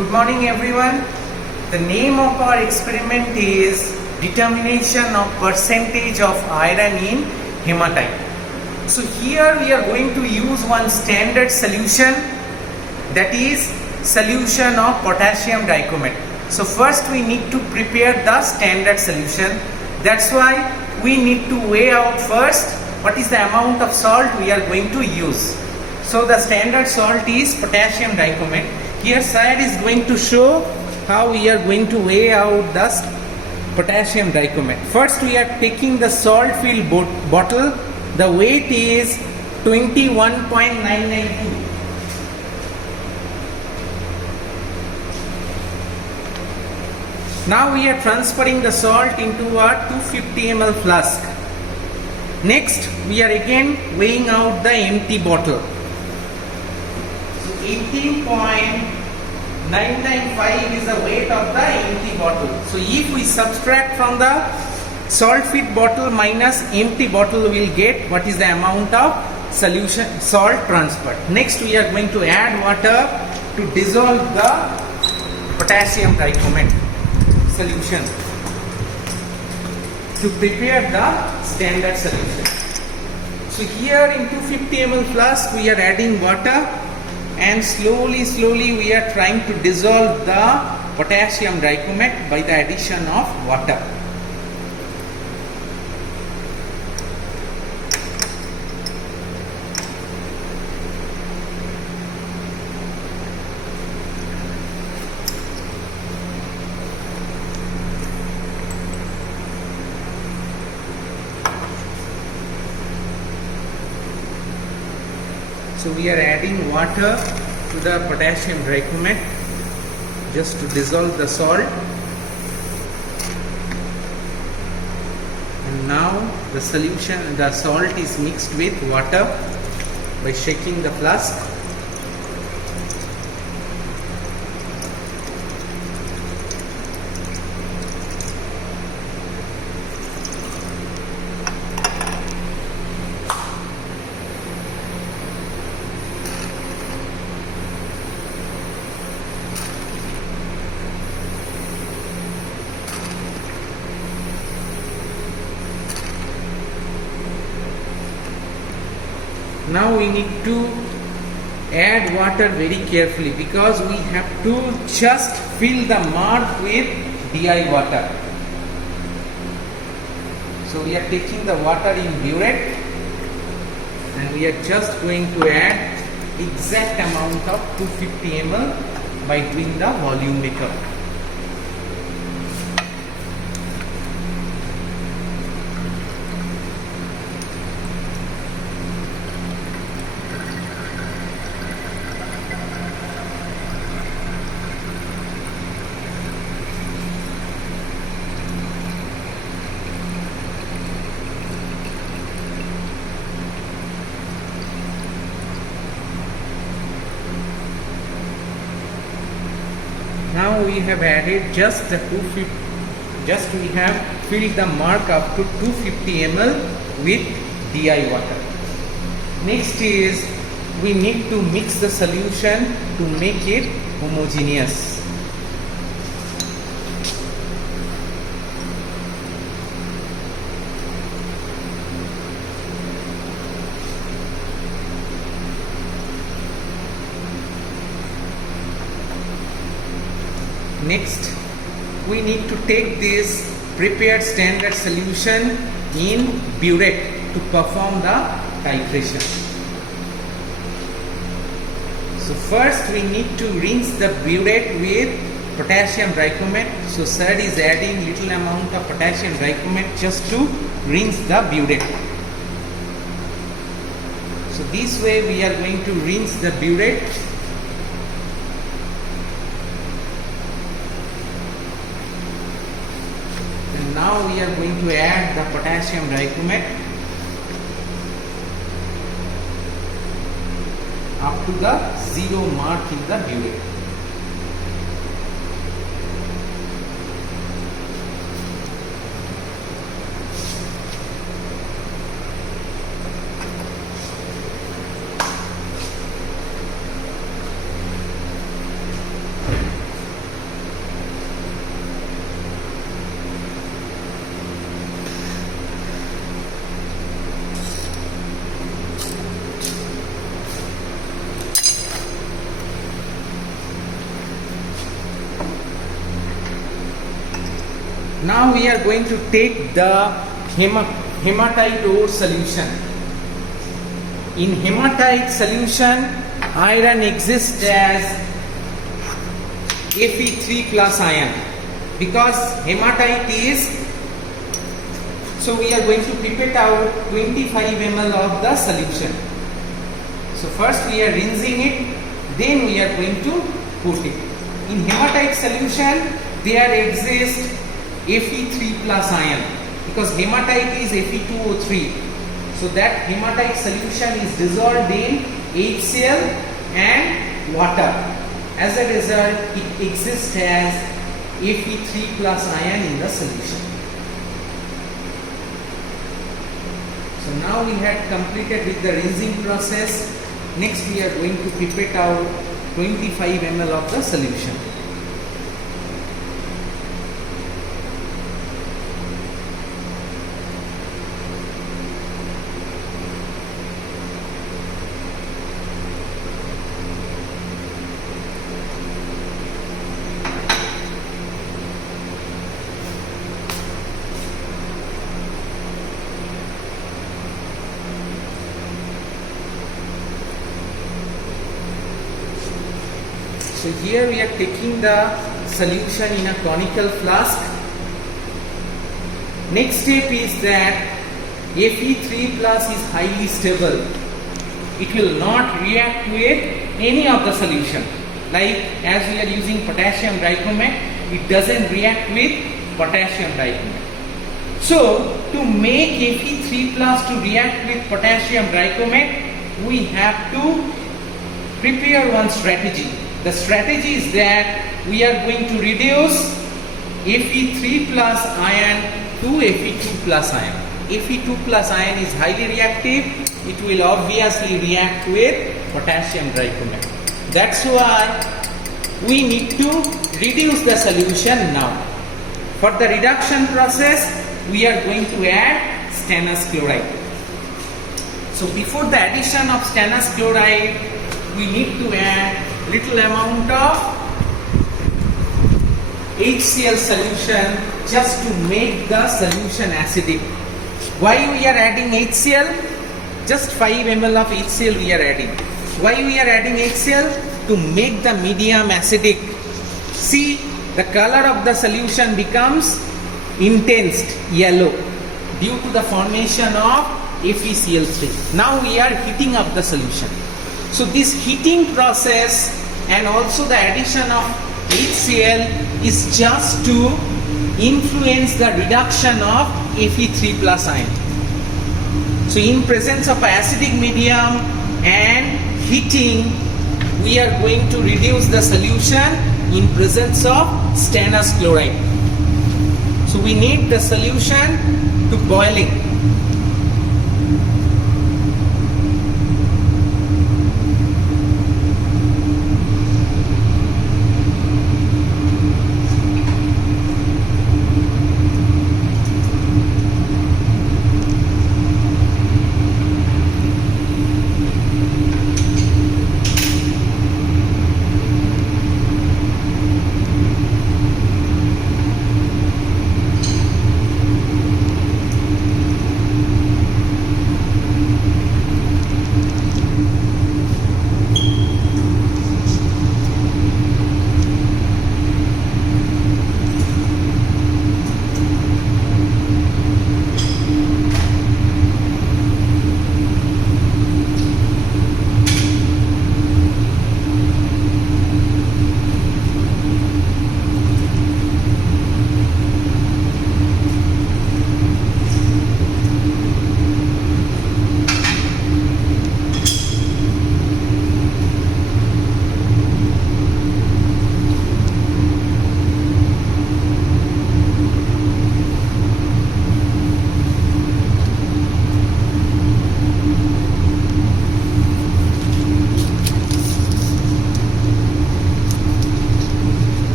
Good morning everyone. The name of our experiment is determination of percentage of iron in hematite. So here we are going to use one standard solution, that is solution of potassium dichromate. So first we need to prepare the standard solution. That's why we need to weigh out first what is the amount of salt we are going to use. So the standard salt is potassium dichromate. Here Syed is going to show how we are going to weigh out the potassium dichromate. First we are taking the salt filled bottle. The weight is 21.992. Now we are transferring the salt into a 250 ml flask. Next we are again weighing out the empty bottle. 18.995 is the weight of the empty bottle. So if we subtract from the salt filled bottle minus empty bottle, we will get what is the amount of solution salt transferred. Next we are going to add water to dissolve the potassium dichromate solution to prepare the standard solution. So here in 250 ml flask we are adding water, and slowly we are trying to dissolve the potassium dichromate by the addition of water. So we are adding water to the potassium dichromate just to dissolve the salt. And now the solution, the salt is mixed with water by shaking the flask. Now we need to add water very carefully because we have to just fill the mark with DI water. So we are taking the water in burette and we are just going to add exact amount of 250 ml by doing the volume makeup. Now we have added just the we have filled the mark up to 250 ml with DI water. Next is we need to mix the solution to make it homogeneous. Next, we need to take this prepared standard solution in burette to perform the titration. So first we need to rinse the burette with potassium dichromate. So Sir is adding little amount of potassium dichromate just to rinse the burette. So this way we are going to rinse the burette. Now we are going to add the potassium dichromate up to the 0 mark in the burette. now we are going to take the hematite ore solution. In hematite solution, iron exists as Fe3 plus ion, because hematite is, so we are going to pipette out 25 ml of the solution. So first we are rinsing it, then we are going to put it. In hematite solution, there exists Fe3 plus ion, because hematite is Fe2O3. So that hematite solution is dissolved in HCl and water. As a result, it exists as Fe3 plus ion in the solution. So now we had completed with the rinsing process. Next we are going to pipette out 25 ml of the solution. So here we are taking the solution in a conical flask. Next step is that Fe3 plus is highly stable. It will not react with any of the solution. Like as we are using potassium dichromate, it doesn't react with potassium dichromate. So to make Fe3 plus to react with potassium dichromate, we have to prepare one strategy. The strategy is that we are going to reduce Fe3 plus ion to Fe2 plus ion. Fe2 plus ion is highly reactive. It will obviously react with potassium dichromate. That's why we need to reduce the solution now. For the reduction process, we are going to add stannous chloride. So before the addition of stannous chloride, we need to add little amount of HCl solution just to make the solution acidic. Why we are adding HCl? Just 5 ml of HCl we are adding. Why we are adding HCl? To make the medium acidic. See, the color of the solution becomes intense yellow due to the formation of FeCl3. Now we are heating up the solution. So this heating process and also the addition of HCl is just to influence the reduction of Fe3 plus ion. So in presence of acidic medium and heating, we are going to reduce the solution in presence of stannous chloride. So we need the solution to boiling.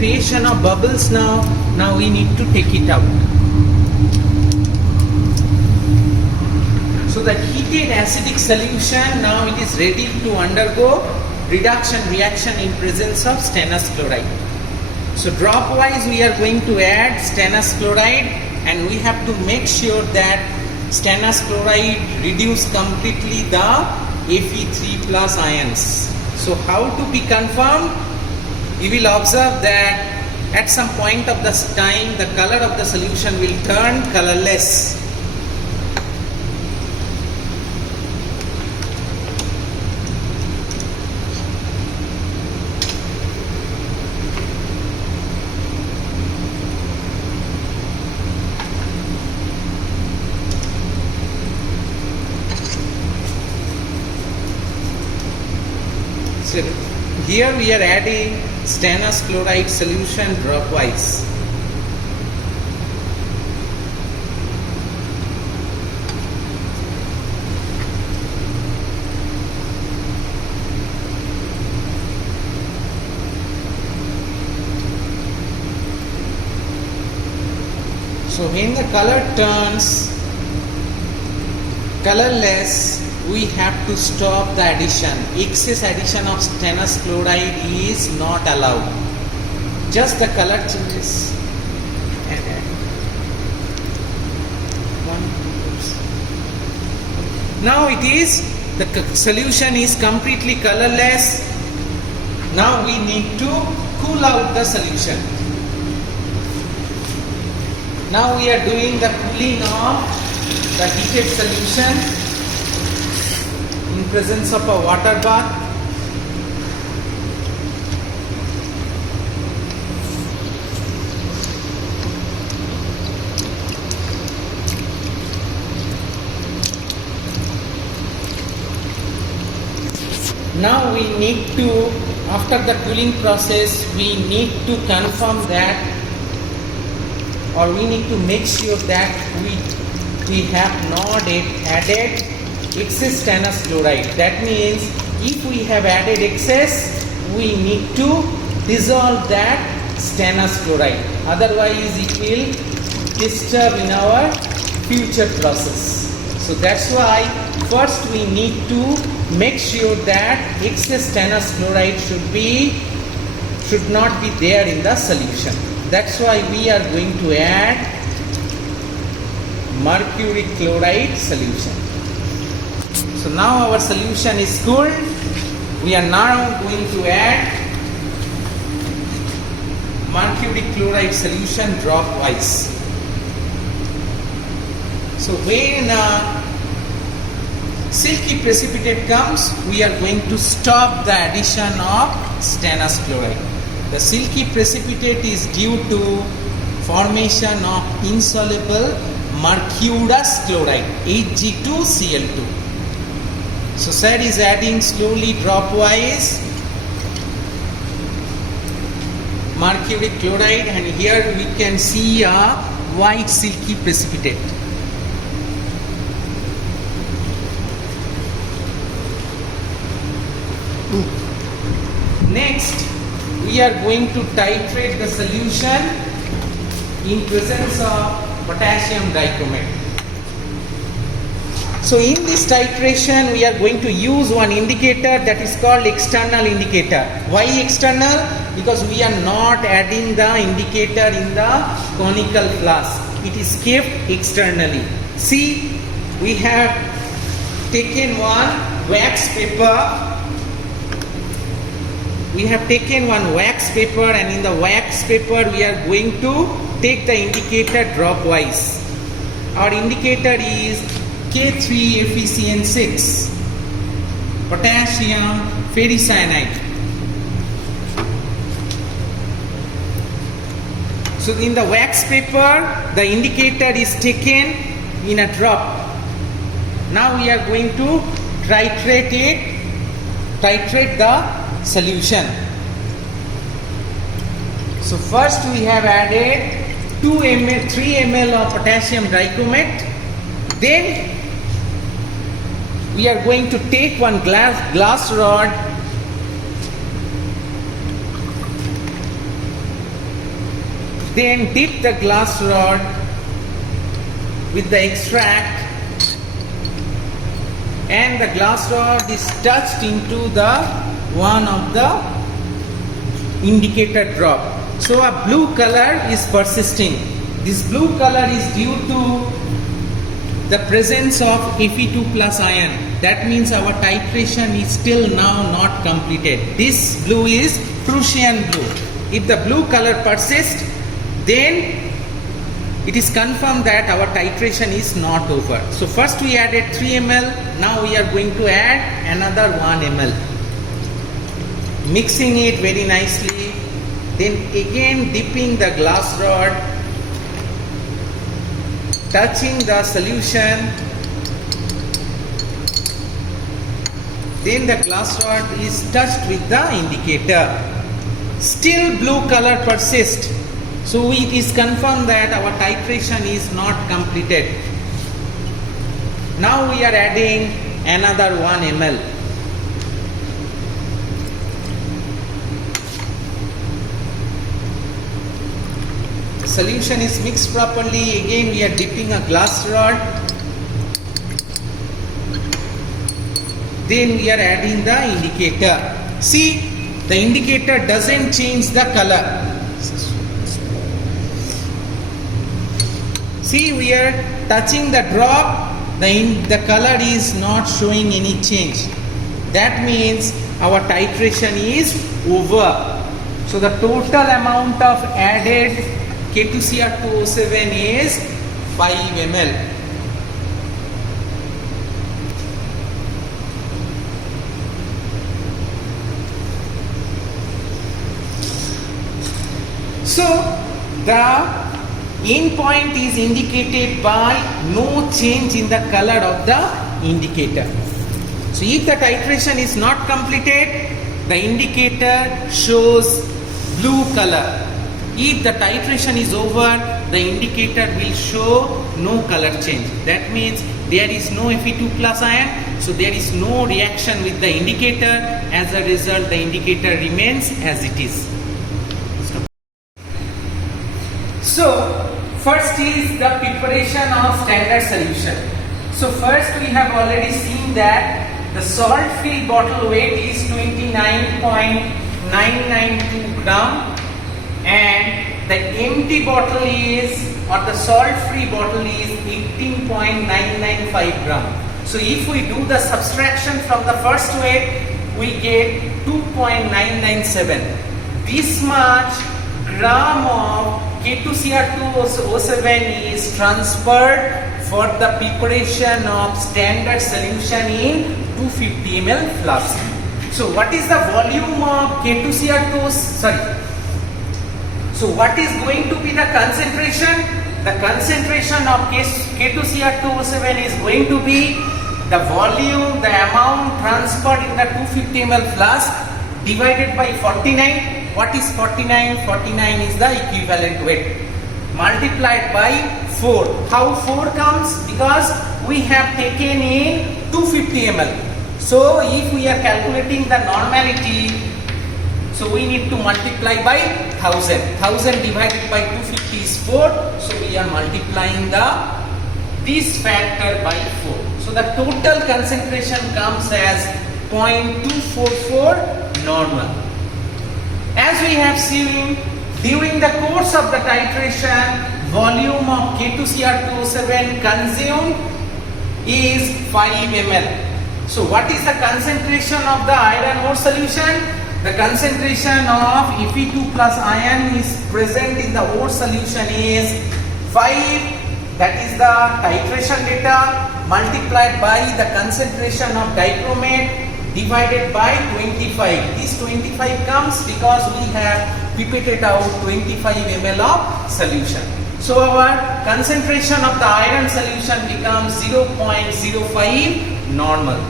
creation of bubbles now. Now we need to take it out. So the heated acidic solution, now it is ready to undergo reduction reaction in presence of stannous chloride. So dropwise we are going to add stannous chloride, and we have to make sure that stannous chloride reduce completely the Fe3 plus ions. So how to be confirmed? You will observe that at some point of the time the color of the solution will turn colorless. So here we are adding stannous chloride solution dropwise. So when the color turns colorless, we have to stop the addition. Excess addition of stannous chloride is not allowed. Just the color changes. And now it is, the solution is completely colorless. Now we need to cool out the solution. Now we are doing the cooling of the heated solution in presence of a water bath. Now we need to, after the cooling process, we need to confirm that, or we need to make sure that we have not added excess stannous chloride. That means if we have added excess, we need to dissolve that stannous chloride. Otherwise it will disturb in our future process. So that's why first we need to make sure that excess stannous chloride should not be there in the solution. That's why we are going to add mercury chloride solution. So now our solution is cooled. We are now going to add mercury chloride solution dropwise. So when silky precipitate comes, we are going to stop the addition of stannous chloride. The silky precipitate is due to formation of insoluble mercurous chloride, Hg2Cl2. So sir is adding slowly dropwise mercury chloride, and here we can see a white silky precipitate. Next, we are going to titrate the solution in presence of potassium dichromate. So in this titration, we are going to use one indicator that is called external indicator. Why external? Because we are not adding the indicator in the conical flask. It is kept externally. See, we have taken one wax paper. We have taken one wax paper, and in the wax paper we are going to take the indicator dropwise. Our indicator is K3FeCN6, potassium ferricyanide. So in the wax paper, the indicator is taken in a drop. Now we are going to titrate the solution. So first we have added 3 ml of potassium dichromate. Then we are going to take one glass rod Then dip the glass rod with the extract, and the glass rod is touched into the one of the indicator drop. So a blue color is persisting. This blue color is due to the presence of Fe2 plus ion. That means our titration is still now not completed. This blue is Prussian blue. If the blue color persists, then it is confirmed that our titration is not over. So first we added 3 ml, now we are going to add another 1 ml. Mixing it very nicely, then again dipping the glass rod, touching the solution, then the glass rod is touched with the indicator. Still blue color persists. So it is confirmed that our titration is not completed. Now we are adding another 1 ml. Solution is mixed properly. Again we are dipping a glass rod. Then we are adding the indicator. See, the indicator doesn't change the color. See, we are touching the drop, the color is not showing any change. That means our titration is over. So the total amount of added K2Cr2O7 is 5 ml. So the end point is indicated by no change in the color of the indicator. So if the titration is not completed, the indicator shows blue color. If the titration is over, the indicator will show no color change. That means there is no Fe2 plus ion, so there is no reaction with the indicator. As a result, the indicator remains as it is. So first is the preparation of standard solution. So first we have already seen that the salt-free bottle weight is 29.992 gram and the empty bottle is, or the salt-free bottle is 18.995 gram. So if we do the subtraction from the first weight, we get 2.997. This much gram of K2Cr2O7 is transferred for the preparation of standard solution in 250 ml flask. So what is the volume of K2Cr2? So what is going to be the concentration? The concentration of K2Cr2O7 is going to be the volume, the amount transferred in the 250 ml flask divided by 49. What is 49? 49 is the equivalent weight multiplied by 4. How 4 comes? Because we have taken in 250 ml. So if we are calculating the normality, so we need to multiply by 1000. 1000 divided by 250 is 4. So we are multiplying this factor by 4. So the total concentration comes as 0.244 normal. As we have seen, during the course of the titration, volume of K2Cr2O7 consumed is 5 ml. So what is the concentration of the iron ore solution? The concentration of Fe2 plus ion is present in the ore solution is 5. That is the titration data multiplied by the concentration of dichromate divided by 25. This 25 comes because we have pipetted out 25 ml of solution. So our concentration of the iron solution becomes 0.05 normal.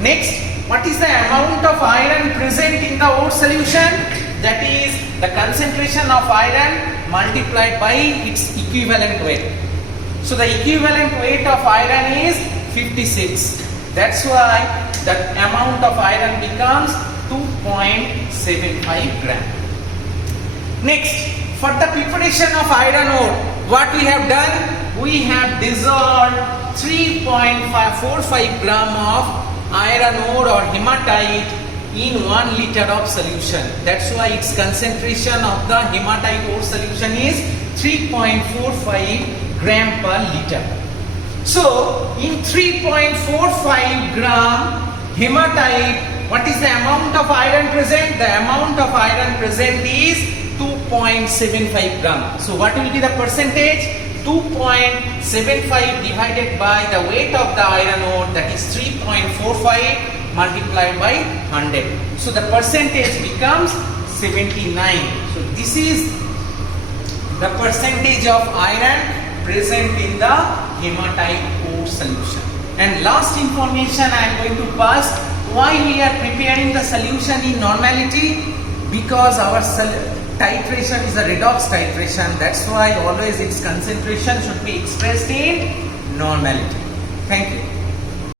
Next, what is the amount of iron present in the ore solution? That is the concentration of iron multiplied by its equivalent weight. So the equivalent weight of iron is 56. That's why the amount of iron becomes 2.75 gram. Next, For the preparation of iron ore, what we have done? We have dissolved 3.45 gram of iron ore or hematite in 1 liter of solution. That's why its concentration of the hematite ore solution is 3.45 gram per liter. So, in 3.45 gram hematite, what is the amount of iron present? The amount of iron present is 2.75 gram. So, what will be the percentage? 2.75 divided by the weight of the iron ore, that is 3.45 multiplied by 100. So, the percentage becomes 79. So, this is the percentage of iron present in the hematite ore solution. And last information I am going to pass, why we are preparing the solution in normality, because our titration is a redox titration. That's why always its concentration should be expressed in normality. Thank you.